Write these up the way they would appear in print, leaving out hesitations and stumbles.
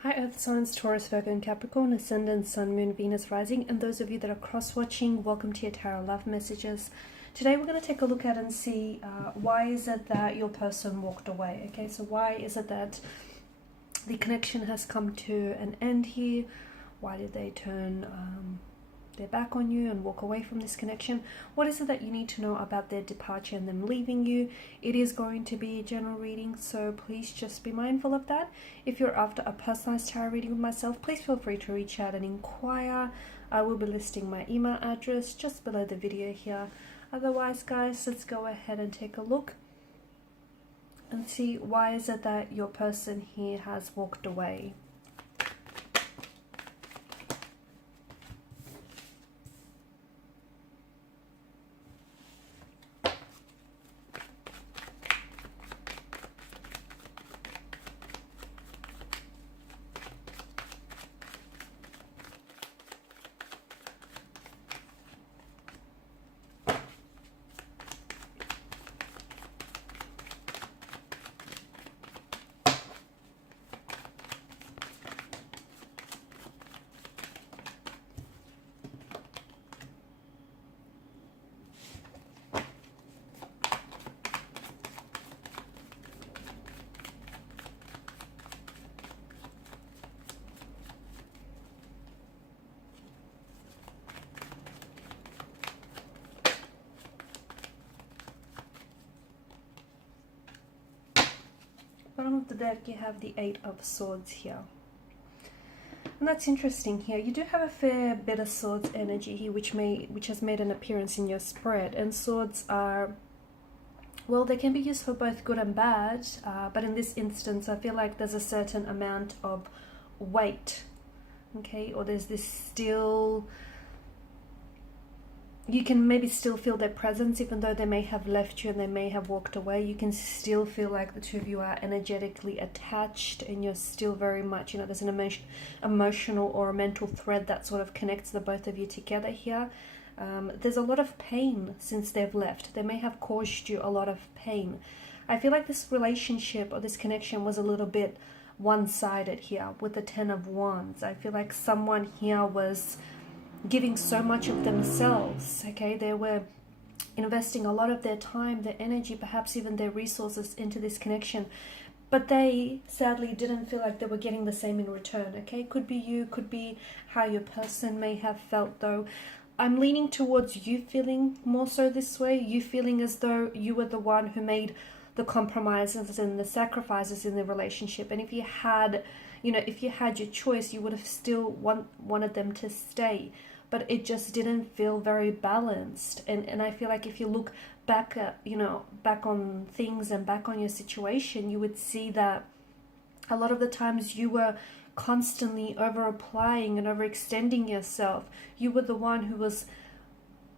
Hi Earth signs, Taurus, Virgo and Capricorn, Ascendant, Sun, Moon, Venus, Rising, and those of you that are cross-watching, welcome to your Tarot Love Messages. Today we're going to take a look at and see why is it that your person walked away, okay? So why is it that the connection has come to an end here? Why did they turn their back on you and walk away from this connection? What is it that you need to know about their departure and them leaving you? It is going to be a general reading, so please just be mindful of that. If you're after a personalized tarot reading with myself, please feel free to reach out and inquire. I will be listing my email address just below the video here. Otherwise, guys, let's go ahead and take a look and see why is it that your person here has walked away. Bottom of the deck, you have the Eight of Swords here. And that's interesting here. You do have a fair bit of swords energy here, which has made an appearance in your spread. And swords are, well, they can be used for both good and bad. But in this instance, I feel like there's a certain amount of weight, okay? Or there's this still, you can maybe still feel their presence, even though they may have left you and they may have walked away. You can still feel like the two of you are energetically attached, and you're still very much, you know, there's an emotional or a mental thread that sort of connects the both of you together here. There's a lot of pain since they've left. They may have caused you a lot of pain. I feel like this relationship or this connection was a little bit one-sided here with the Ten of Wands. I feel like someone here was giving so much of themselves, okay? They were investing a lot of their time, their energy, perhaps even their resources into this connection, but they sadly didn't feel like they were getting the same in return, okay? Could be you, could be how your person may have felt, though. I'm leaning towards you feeling more so this way, you feeling as though you were the one who made the compromises and the sacrifices in the relationship. And if you had, you know, if you had your choice, you would have still wanted them to stay. But it just didn't feel very balanced. And I feel like if you look back at, you know, back on things and back on your situation, you would see that a lot of the times you were constantly over applying and overextending yourself. You were the one who was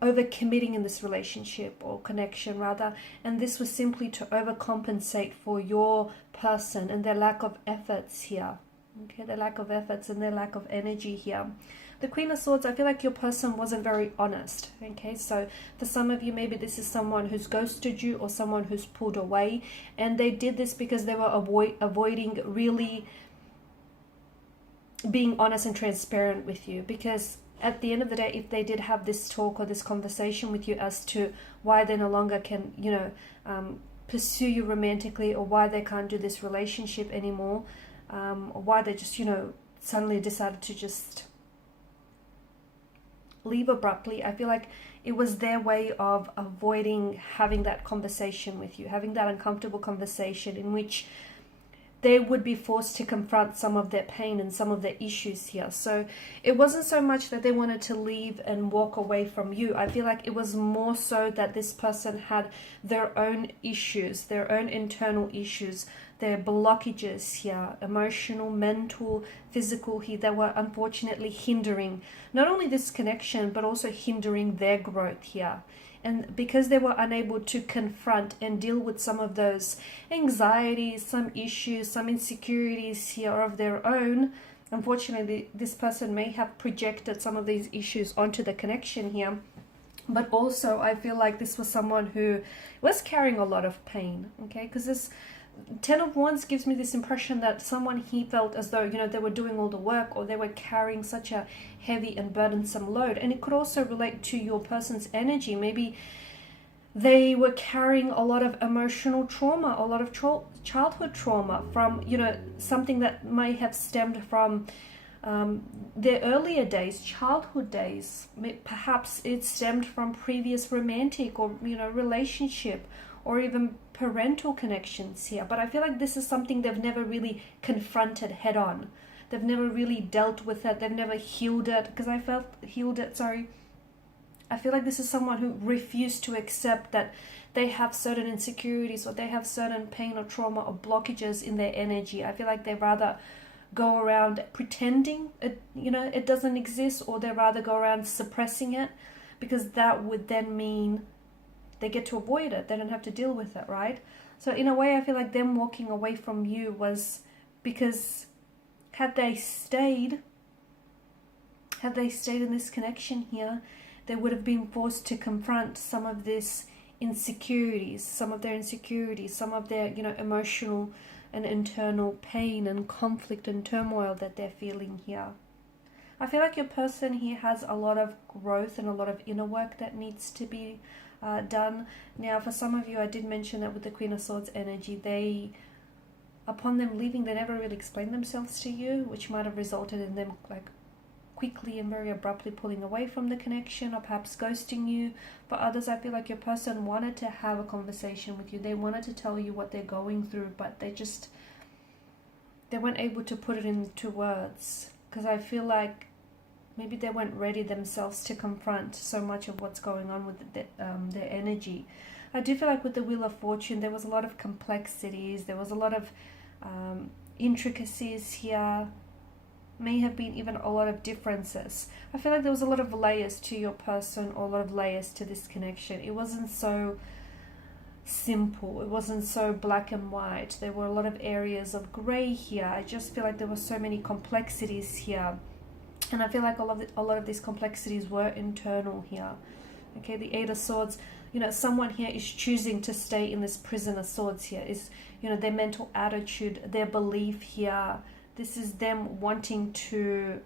over-committing in this relationship or connection rather, and this was simply to overcompensate for your person and their lack of efforts here, okay? Their lack of efforts and their lack of energy here. The Queen of Swords, I feel like your person wasn't very honest, okay? So for some of you, maybe this is someone who's ghosted you or someone who's pulled away, and they did this because they were avoiding really being honest and transparent with you. Because at the end of the day, if they did have this talk or this conversation with you as to why they no longer can, you know, pursue you romantically, or why they can't do this relationship anymore, or why they just, you know, suddenly decided to just leave abruptly, I feel like it was their way of avoiding having that conversation with you, having that uncomfortable conversation in which they would be forced to confront some of their pain and some of their issues here. So it wasn't so much that they wanted to leave and walk away from you. I feel like it was more so that this person had their own issues, their own internal issues, their blockages here, emotional, mental, physical here, that were unfortunately hindering not only this connection, but also hindering their growth here. And because they were unable to confront and deal with some of those anxieties, some issues, some insecurities here of their own, unfortunately, this person may have projected some of these issues onto the connection here. But also, I feel like this was someone who was carrying a lot of pain, okay? Because Ten of Wands gives me this impression that someone he felt as though, you know, they were doing all the work, or they were carrying such a heavy and burdensome load. And it could also relate to your person's energy. Maybe they were carrying a lot of emotional trauma, a lot of childhood trauma from, you know, something that may have stemmed from their earlier days, childhood days. Perhaps it stemmed from previous romantic or, you know, relationship, or even parental connections here. But I feel like this is something they've never really confronted head on. They've never really dealt with it. They've never healed it. Because I feel like this is someone who refused to accept that they have certain insecurities, or they have certain pain or trauma or blockages in their energy. I feel like they rather go around pretending it, you know, it doesn't exist, or they rather go around suppressing it, because that would then mean they get to avoid it. They don't have to deal with it, right? So in a way, I feel like them walking away from you was because had they stayed in this connection here, they would have been forced to confront some of this insecurities, some of their, you know, emotional and internal pain and conflict and turmoil that they're feeling here. I feel like your person here has a lot of growth and a lot of inner work that needs to be done. Now, for some of you, I did mention that with the Queen of Swords energy, upon them leaving, they never really explained themselves to you, which might have resulted in them like quickly and very abruptly pulling away from the connection, or perhaps ghosting you. For others, I feel like your person wanted to have a conversation with you. They wanted to tell you what they're going through, but they weren't able to put it into words, because I feel like maybe they weren't ready themselves to confront so much of what's going on with their energy. I do feel like with the Wheel of Fortune, there was a lot of complexities. There was a lot of intricacies here. May have been even a lot of differences. I feel like there was a lot of layers to your person, or a lot of layers to this connection. It wasn't so simple. It wasn't so black and white. There were a lot of areas of grey here. I just feel like there were so many complexities here. And I feel like a lot of these complexities were internal here. Okay, the Eight of Swords, you know, someone here is choosing to stay in this prison of swords here. Is, you know, their mental attitude, their belief here. This is them wanting to,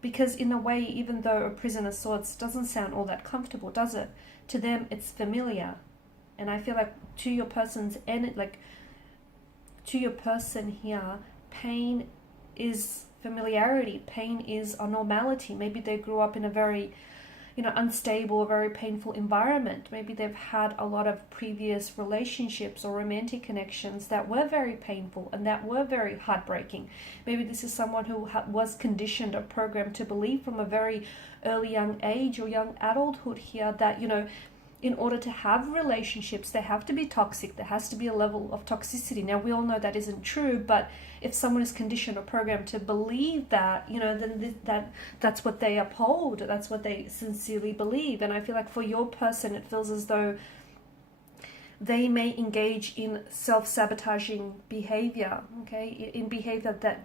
because in a way, even though a prison of swords doesn't sound all that comfortable, does it? To them, it's familiar. And I feel like to your person's end, like to your person here, pain is familiarity. Pain is a normality. Maybe they grew up in a very, you know, unstable, very painful environment. Maybe they've had a lot of previous relationships or romantic connections that were very painful and that were very heartbreaking. Maybe this is someone who was conditioned or programmed to believe from a very early young age or young adulthood here that, you know, in order to have relationships, they have to be toxic. There has to be a level of toxicity. Now, we all know that isn't true, but if someone is conditioned or programmed to believe that, you know, then that's what they uphold. That's what they sincerely believe. And I feel like for your person, it feels as though they may engage in self-sabotaging behavior, okay, in behavior that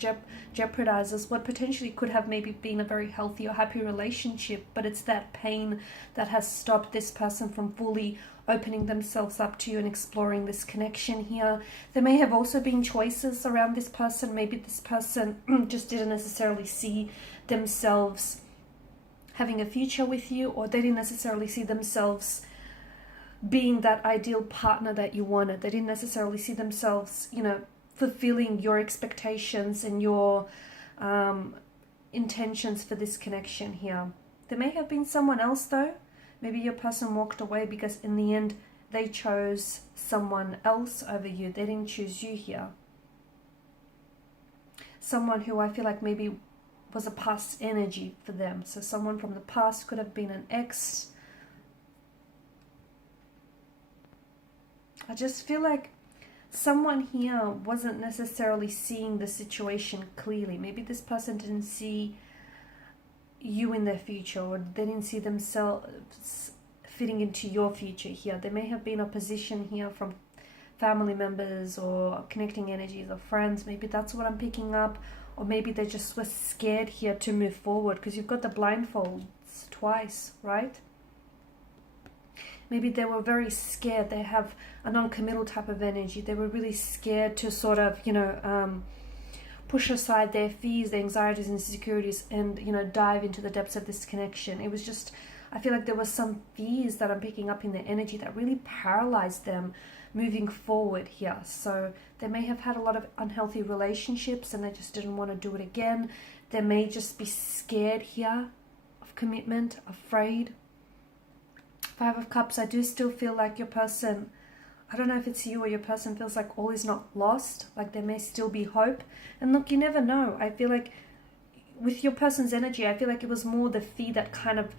jeopardizes what potentially could have maybe been a very healthy or happy relationship, but it's that pain that has stopped this person from fully opening themselves up to you and exploring this connection here. There may have also been choices around this person. Maybe this person just didn't necessarily see themselves having a future with you, or they didn't necessarily see themselves being that ideal partner that you wanted. They didn't necessarily see themselves, you know, fulfilling your expectations and your intentions for this connection here. There may have been someone else though. Maybe your person walked away because in the end they chose someone else over you. They didn't choose you here. Someone who I feel like maybe was a past energy for them. So someone from the past, could have been an ex. I just feel like someone here wasn't necessarily seeing the situation clearly. Maybe this person didn't see you in their future, or they didn't see themselves fitting into your future here. There may have been opposition here from family members or connecting energies of friends. Maybe that's what I'm picking up. Or maybe they just were scared here to move forward, because you've got the blindfolds twice, right? maybe they were very scared. They have a non-committal type of energy. They were really scared to sort of, push aside their fears, their anxieties and insecurities, and, dive into the depths of this connection. It was just, I feel like there was some fears that I'm picking up in their energy that really paralyzed them moving forward here. So they may have had a lot of unhealthy relationships and they just didn't want to do it again. They may just be scared here of commitment, afraid. Five of Cups, I do still feel like your person, I don't know if it's you or your person, feels like all is not lost, like there may still be hope. And look, you never know. I feel like with your person's energy, I feel like it was more the fear that kind of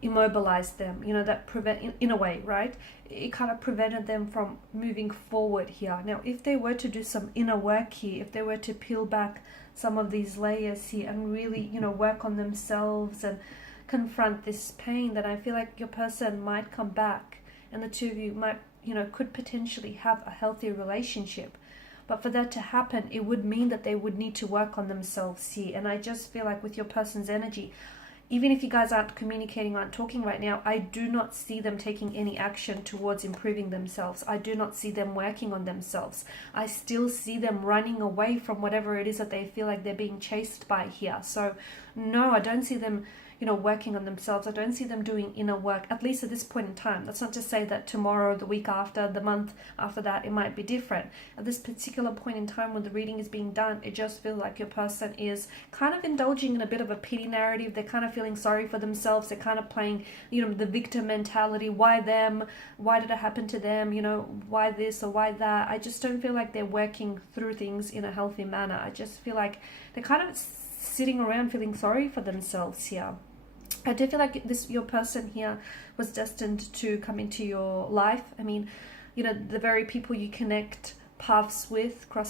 immobilized them, that in a way, right? It kind of prevented them from moving forward here. Now, if they were to do some inner work here, if they were to peel back some of these layers here and really, work on themselves and confront this pain, then I feel like your person might come back and the two of you might, could potentially have a healthy relationship. But for that to happen, it would mean that they would need to work on themselves here. And I just feel like with your person's energy, even if you guys aren't communicating, aren't talking right now, I do not see them taking any action towards improving themselves. I do not see them working on themselves. I still see them running away from whatever it is that they feel like they're being chased by here. So no, I don't see them, working on themselves. I don't see them doing inner work, at least at this point in time. That's not to say that tomorrow, the week after, the month after that, it might be different. At this particular point in time when the reading is being done, it just feels like your person is kind of indulging in a bit of a pity narrative. They're kind of feeling sorry for themselves. They're kind of playing, the victim mentality. Why them? Why did it happen to them? Why this or why that? I just don't feel like they're working through things in a healthy manner. I just feel like they're kind of sitting around feeling sorry for themselves here. I do feel like your person here was destined to come into your life. I mean, the very people you connect cross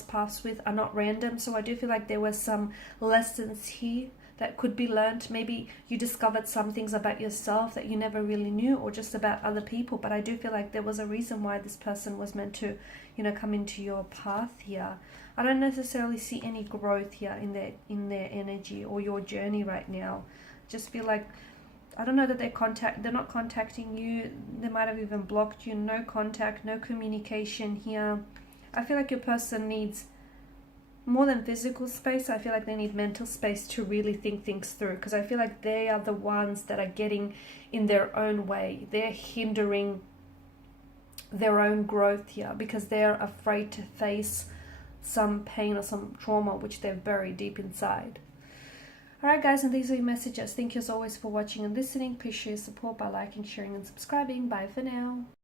paths with are not random. So I do feel like there were some lessons here that could be learned. Maybe you discovered some things about yourself that you never really knew, or just about other people. But I do feel like there was a reason why this person was meant to, come into your path here. I don't necessarily see any growth here in their energy or your journey right now. Just feel like, I don't know that they're not contacting you. They might have even blocked you. No contact, no communication here. I feel like your person needs more than physical space. I feel like they need mental space to really think things through, because I feel like they are the ones that are getting in their own way. They're hindering their own growth here because they're afraid to face some pain or some trauma which they're buried deep inside. Alright guys, and these are your messages. Thank you as always for watching and listening. Please show your support by liking, sharing and subscribing. Bye for now.